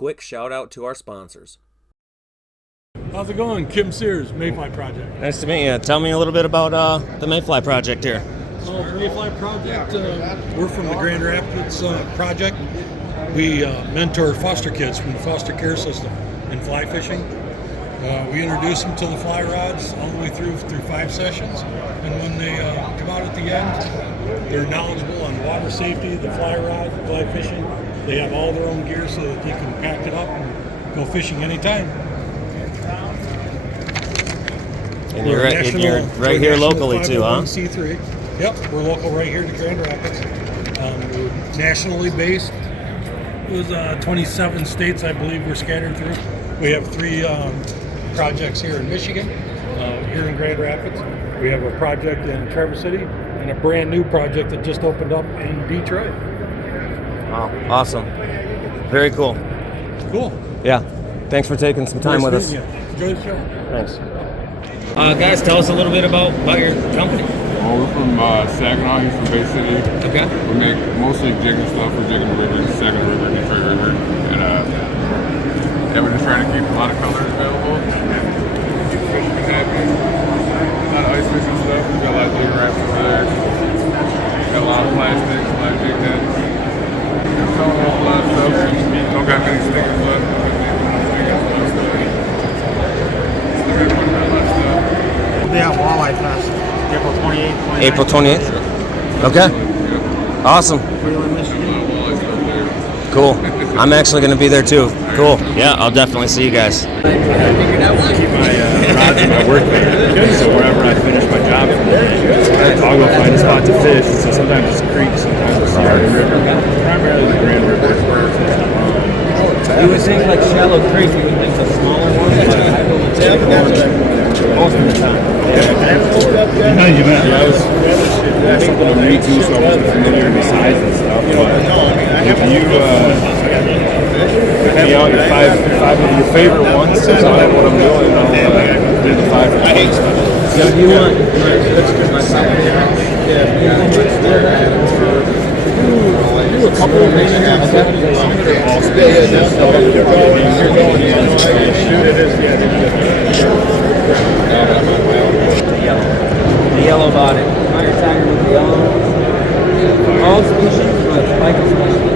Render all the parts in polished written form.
quick shout out to our sponsors. How's it going? Kim Sears, Mayfly Project. Nice to meet you. Tell me a little bit about the Mayfly Project here. Well, the Mayfly Project, we're from the Grand Rapids Project. We mentor foster kids from the foster care system in fly fishing. We introduce them to the fly rods all the way through 5 sessions, and when they come out at the end, they're knowledgeable on water safety, the fly rod, the fly fishing. They have all their own gear so that they can pack it up and go fishing anytime. And you're right here locally too, huh? C3. Yep, we're local right here to Grand Rapids. We're nationally based. It was 27 states, I believe, we're scattered through. We have 3 projects here in Michigan, here in Grand Rapids. We have a project in Traverse City and a brand new project that just opened up in Detroit. Wow, awesome. Very cool. Cool. Yeah. Thanks for taking some time with us. Enjoy the show. Thanks. Guys, tell us a little bit about your company. Well, we're from Saginaw, here from Bay City. Okay. We make mostly jigging stuff for jigging the rivers, Saginaw River, Detroit River. And yeah, we're just trying to keep a lot of colors available. Keep fishing happy. A lot of ice fishing stuff. We've got a lot of jig wraps over there. Got a lot of plastics, a lot of jig nets. Selling a whole lot of stuff. Don't got many stickers left. Yeah, Walleye Fest, April 28th. April 28th? Okay. Awesome. Cool. I'm actually going to be there too. Cool. Yeah, I'll definitely see you guys. Keep my rods in my work van, so wherever I finish my job for the day, I'll go find a spot to fish. So sometimes it's creeks, sometimes it's the river, primarily the Grand River. You would think like shallow creek, you would think the smaller ones, most of the time. I was something to read too, so I wasn't familiar with the size and stuff. But if you pick me out five of your favorite ones, so I know what I'm doing, I'll do the 5 I hate stuff. So do you want? Do a couple of things. The yellow body. Fire tiger with the yellow. All species, but like a species.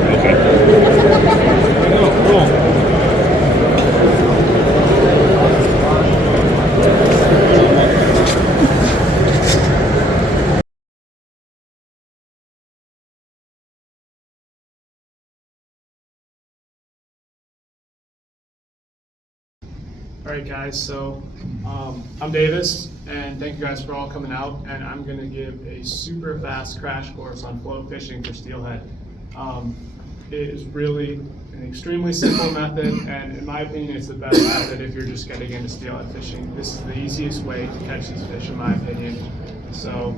Oh, cool. Alright guys, so I'm Davis, and thank you guys for all coming out, and I'm going to give a super fast crash course on float fishing for steelhead. It is really an extremely simple method, and in my opinion it's the best method if you're just getting into steelhead fishing. This is the easiest way to catch these fish in my opinion. So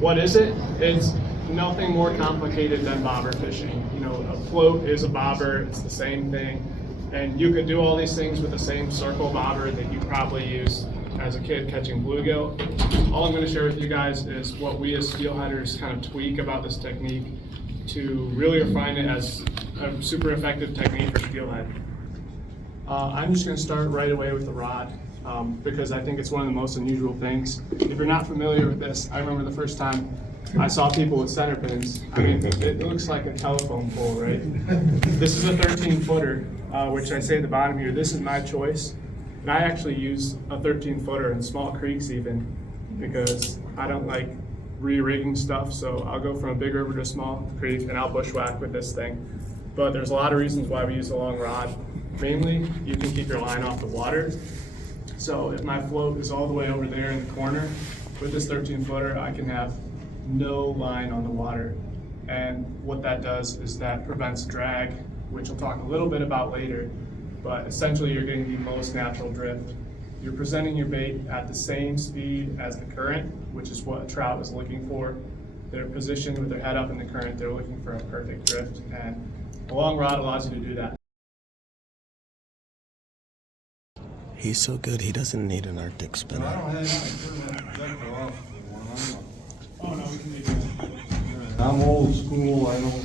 what is it? It's nothing more complicated than bobber fishing. You know, a float is a bobber, it's the same thing. And you could do all these things with the same circle bobber that you probably used as a kid catching bluegill. All I'm going to share with you guys is what we as steelheaders kind of tweak about this technique to really refine it as a super effective technique for steelhead. I'm just going to start right away with the rod because I think it's one of the most unusual things. If you're not familiar with this, I remember the first time I saw people with center pins. I mean, it looks like a telephone pole, right? This is a 13-footer, which I say at the bottom here. This is my choice, and I actually use a 13-footer in small creeks even because I don't like re-rigging stuff. So I'll go from a big river to a small creek, and I'll bushwhack with this thing. But there's a lot of reasons why we use a long rod. Mainly, you can keep your line off the water. So if my float is all the way over there in the corner, with this 13-footer, I can have no line on the water. And what that does is that prevents drag, which we'll talk a little bit about later, but essentially you're getting the most natural drift. You're presenting your bait at the same speed as the current, which is what a trout is looking for. They're positioned with their head up in the current, they're looking for a perfect drift, and a long rod allows you to do that. He's so good, he doesn't need an Arctic spinner. Oh no, we can make it. I'm old school, I don't,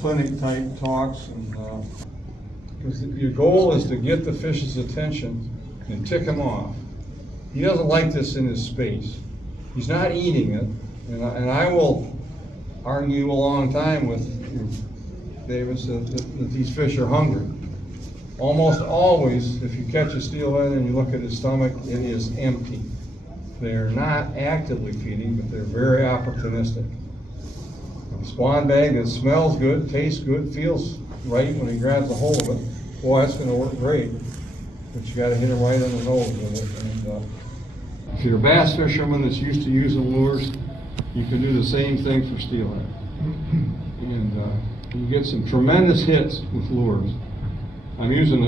clinic type talks, and because your goal is to get the fish's attention and tick him off. He doesn't like this in his space. He's not eating it, and I will argue a long time with you, Davis, that these fish are hungry. Almost always, if you catch a steelhead and you look at his stomach, it is empty. They're not actively feeding, but they're very opportunistic. A spawn bag that smells good, tastes good, feels right when he grabs a hold of it, boy, that's gonna work great. But you gotta hit him right on the nose with it. And if you're a bass fisherman that's used to using lures, you can do the same thing for steelhead. And you get some tremendous hits with lures. I'm using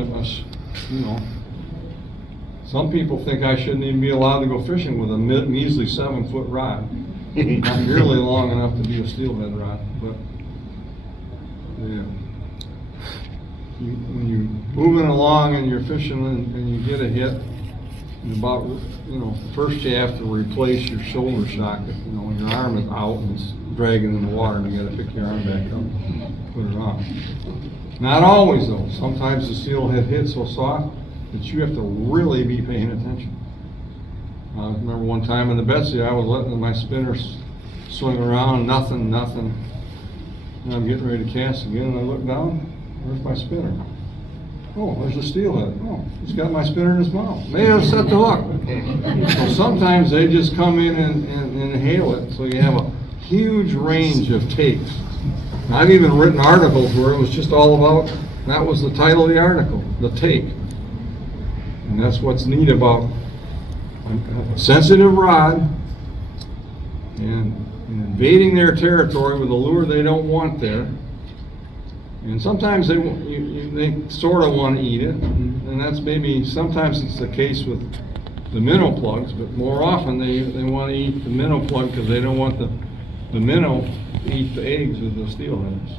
some people think I shouldn't even be allowed to go fishing with a measly 7-foot rod. Not nearly long enough to be a steelhead rod, but yeah. When you're moving along and you're fishing and you get a hit, about, first you have to replace your shoulder socket. When your arm is out and it's dragging in the water, and you got to pick your arm back up, put it on. Not always though. Sometimes the steelhead hits so soft that you have to really be paying attention. I remember one time in the Betsy, I was letting my spinner swing around, nothing. And I'm getting ready to cast again, and I look down, where's my spinner? Oh, there's a steelhead. Oh, he's got my spinner in his mouth. Maybe I'll set the hook. So sometimes they just come in and hail it, so you have a huge range of takes. I've even written articles where it was just all about, that was the title of the article, the take. And that's what's neat about a sensitive rod and invading their territory with a lure they don't want there. And sometimes they sort of want to eat it, and that's maybe, sometimes it's the case with the minnow plugs, but more often they want to eat the minnow plug because they don't want the minnow to eat the eggs of the steelheads.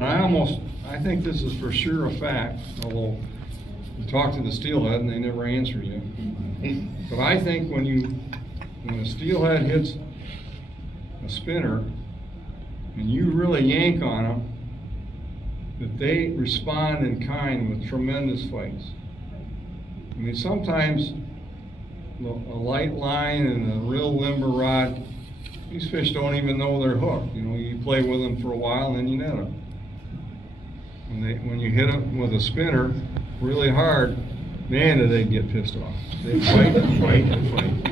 I think this is for sure a fact, although you talk to the steelhead and they never answer you. But I think when a steelhead hits a spinner and you really yank on them, that they respond in kind with tremendous fights. I mean, sometimes a light line and a real limber rod, these fish don't even know they're hooked. You play with them for a while and then you net them. When you hit them with a spinner really hard, man, do they get pissed off. They fight and fight and fight.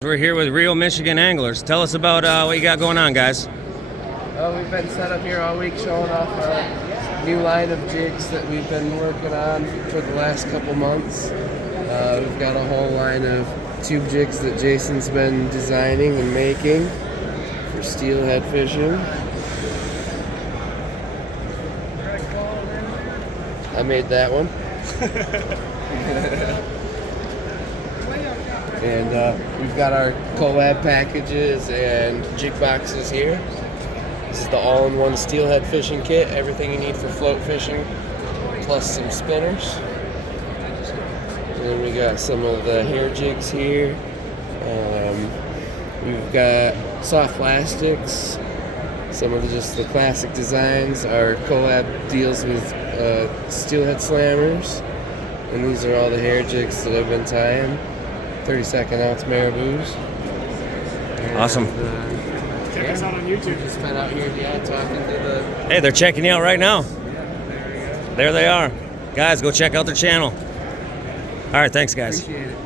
We're here with Real Michigan Anglers. Tell us about what you got going on, guys. We've been set up here all week showing off our new line of jigs that we've been working on for the last couple months. We've got a whole line of tube jigs that Jason's been designing and making for steelhead fishing. I made that one. And we've got our collab packages and jig boxes here. This is the all-in-one steelhead fishing kit, everything you need for float fishing, plus some spinners. And then we got some of the hair jigs here. We've got soft plastics, some of just the classic designs. Our collab deals with steelhead slammers, and these are all the hair jigs that I've been tying. 32nd ounce marabous. Awesome. Check us out on YouTube. Just been out here, talking to the... Hey, they're checking you out right now. There they are. Guys, go check out their channel. All right, thanks, guys. Appreciate it.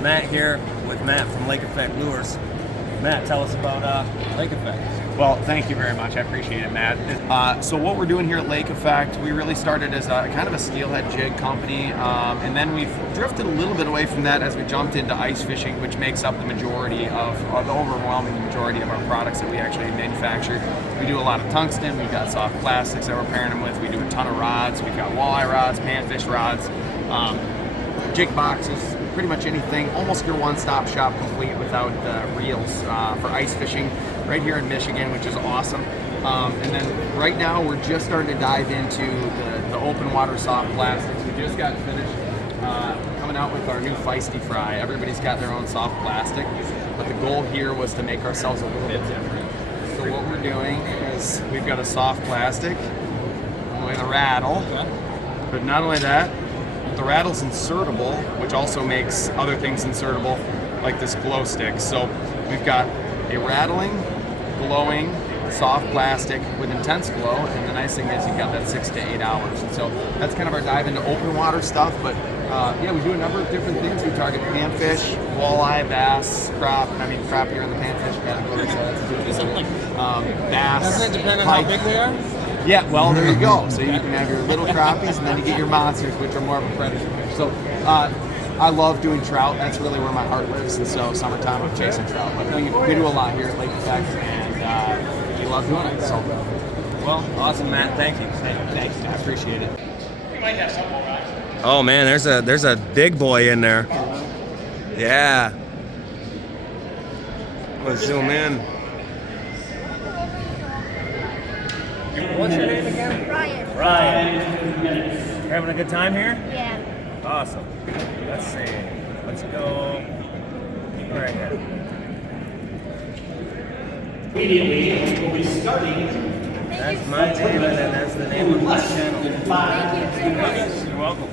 Matt here with Matt from Lake Effect Lures. Matt, tell us about Lake Effect. Well, thank you very much. I appreciate it, Matt. So what we're doing here at Lake Effect, we really started as a kind of a steelhead jig company, and then we've drifted a little bit away from that as we jumped into ice fishing, which makes up the majority of, or the overwhelming majority of our products that we actually manufacture. We do a lot of tungsten. We've got soft plastics that we're pairing them with. We do a ton of rods. We've got walleye rods, panfish rods, jig boxes, pretty much anything. Almost your one-stop shop complete without the reels for ice fishing right here in Michigan, which is awesome. And then right now we're just starting to dive into the open water soft plastics. We just got finished coming out with our new Feisty Fry. Everybody's got their own soft plastic, but the goal here was to make ourselves a little bit different. So what we're doing is we've got a soft plastic with a rattle, but not only that, the rattle's insertable, which also makes other things insertable, like this glow stick. So we've got a rattling, glowing, soft plastic with intense glow, and the nice thing is you've got that 6 to 8 hours. And so that's kind of our dive into open water stuff, but yeah, we do a number of different things. We target panfish, walleye, bass, crop. I mean, crop here in the panfish category, so that's good. Bass. Doesn't it depend on how big they are? Yeah, well, there you go. So you can have your little crappies, and then you get your monsters, which are more of a predator fish. So I love doing trout. That's really where my heart lives. And so summertime, I'm chasing trout. But we do a lot here at Lake Effect, and we love doing it. So, Well, awesome, Matt. Thank you. thanks. I appreciate it. Oh man, there's a big boy in there. Yeah. Let's zoom in. What's your name again? Ryan. Ryan. You're having a good time here? Yeah. Awesome. Let's see. Let's go right here. Immediately, we'll be starting. That's my name, and then that's the name of my channel. Thank you. You're welcome.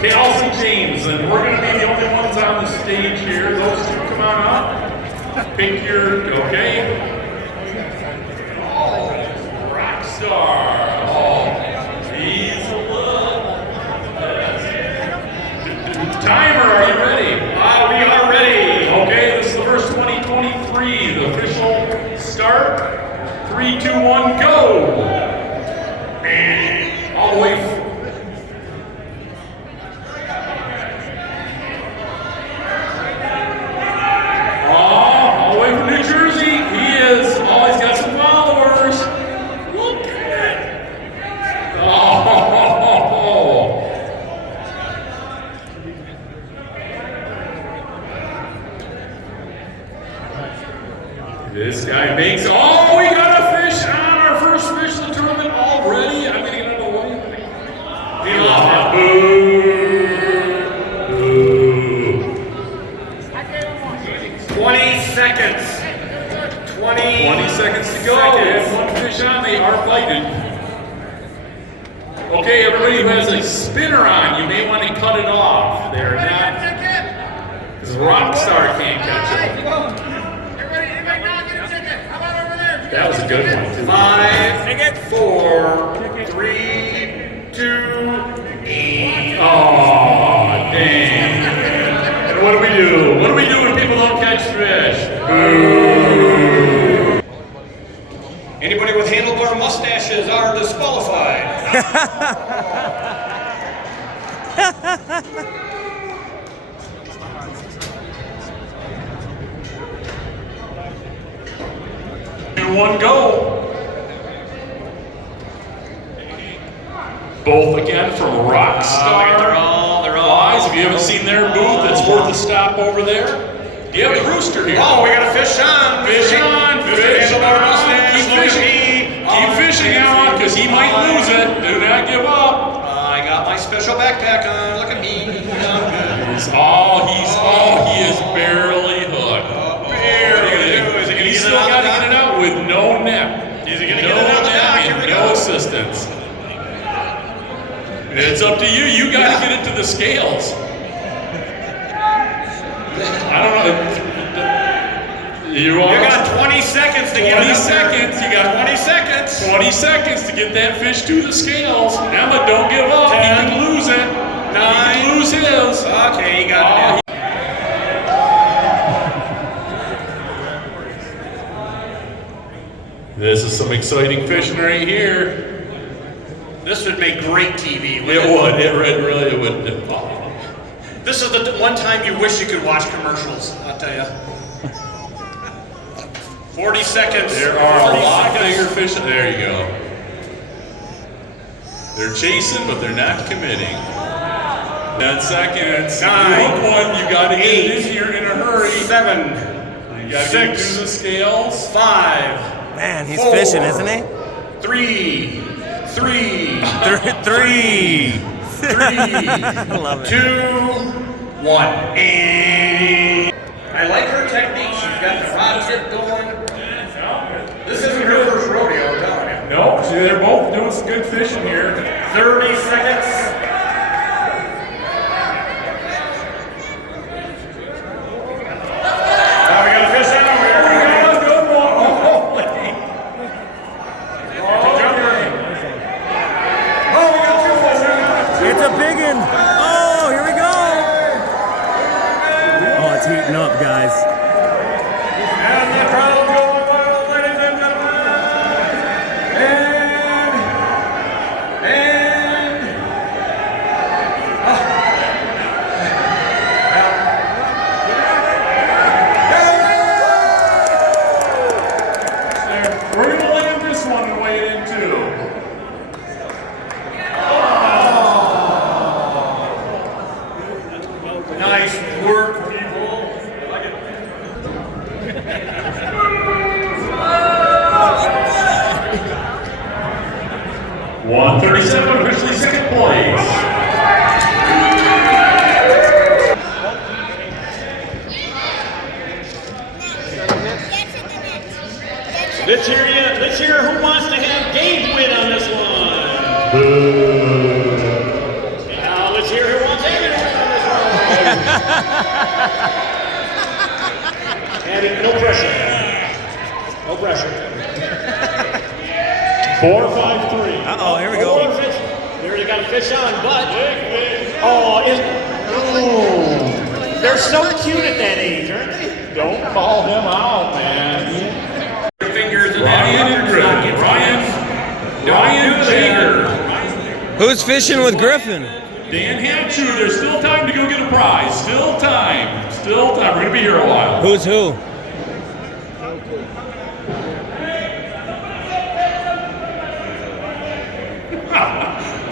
Kelsey James, and we're going to be the only ones on the stage here. Those two, come on up. Pick your, okay. Oh, rock star. Oh, he's a love. Timer, are you ready? We are ready. Okay, this is the first 2023, the official start. 3, 2, 1, go. And all the way. All the way from New Jersey, he is. Oh, he's got some followers. Look at it. Oh. This guy makes. Oh, we got a fish on our first fish of the tournament already. I'm getting it out of the way. He lost it. Boo. 20 seconds. 20 seconds to go. And one fish on, they are fighting. Okay, everybody who has a spinner on, you may want to cut it off. They're not. Because Rockstar can't catch it. That was a good one. 5, 4, 3, 2, 8. Oh, dang. And what do we do? What do we do when people don't catch fish? Boo. Anybody with handlebar mustaches are disqualified. One go. Both again from Rockstar. They're all Flies. If you haven't seen their booth, it's worth a stop over there. Do you have a rooster here? Oh, we got a fish on. Fish on. Fish on. Keep fishing. Keep fishing on, because he might lose it. Do not give up. I got my special backpack on. Look at me. He is barely hooked. He's still got to get it out with no net. Is he going to get it out of the dock? And no assistance. It's up to you. You got to get it to the scales. I don't know. You got 20 seconds to get it. 20 seconds. You got 20 seconds. 20 seconds to get that fish to the scales. Emma, don't give up. 10, he can lose it. 9. He can lose his. Okay, he got it. This is some exciting fishing right here. This would make great TV. It would. It really would. This is the one time you wish you could watch commercials, I'll tell you. 40 seconds. There are a lot bigger fish. There you go. They're chasing, but they're not committing. 10 seconds. 9. You hook one, you got to get it in here in a hurry. 7. You got to get through the scales. 5. Man, he's fishing, isn't he? 3, 3, 3. I love it. 2, 1. And I like her technique. She's got the rod tip going. This isn't her first rodeo, I'm telling you. No, see, they're both doing some good fishing here. 30 seconds. Now we got a fish out here. Good one. Oh, we got 2 fish out. It's a big one. Oh, here we go. Oh, it's heating up, guys. And the crowd going wild, ladies and gentlemen. We're going to land this one and weigh it in too. Nice work, people. I like it. 137, officially second place. Let's hear who wants to have Dave win on this one. Now let's hear who wants Amy to win on this one. Abby, no pressure. No pressure. 4, 5, 3. Uh-oh, here we go. There you got a fish on, but they're so cute at that age, aren't they? Don't call him out, man. Fingers in Ryan and Griffin. Ryan Jager. Who's fishing with Griffin? Dan Hamchu, there's still time to go get a prize. Still time. Still time. We're going to be here a while. Who's who?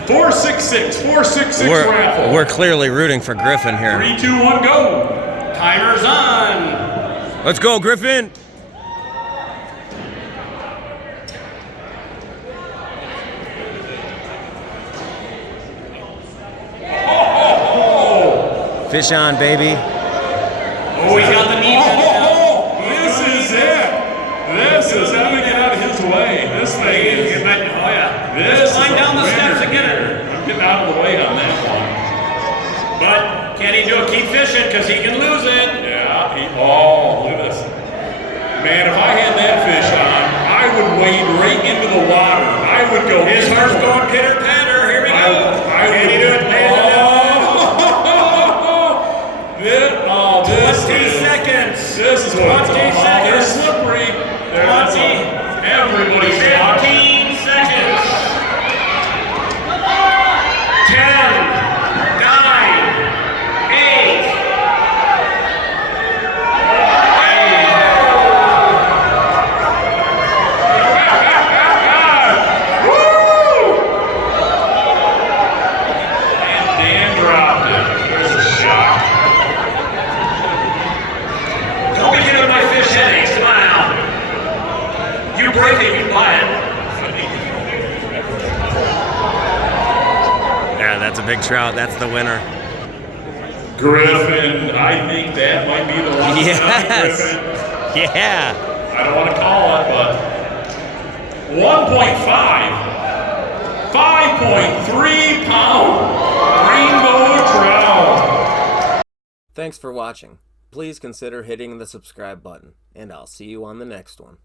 $466 raffle. We're clearly rooting for Griffin here. 3, 2, 1, go. Timer's on. Let's go, Griffin. Fish on, baby. Oh, he's got the knee. This is it. This is how to get out of his way. This thing is. Oh, yeah. This Climb is down a the steps winner and get it. here. I'm getting out of the way on that one. But can he do it? Keep fishing because he can lose it. Yeah. Look at this. Man, if I had that fish on, I would wade right into the water. I would go. His heart's going pitter patter. Here we go. Can he do it? This 20 seconds. This is what it's all 20 about. seconds. They're slippery. Everybody's 15 seconds. 10, 9, 8. And Dan dropped it. There's a shock. Don't be giving my fish headaches. Come on now. You break it, you buy it. Yeah, that's a big trout. That's the winner. Griffin, I think that might be the one. Yes. Griffin. Yeah. I don't want to call it, but 1.5, 5.3 pound rainbow trout. Thanks for watching. Please consider hitting the subscribe button, and I'll see you on the next one.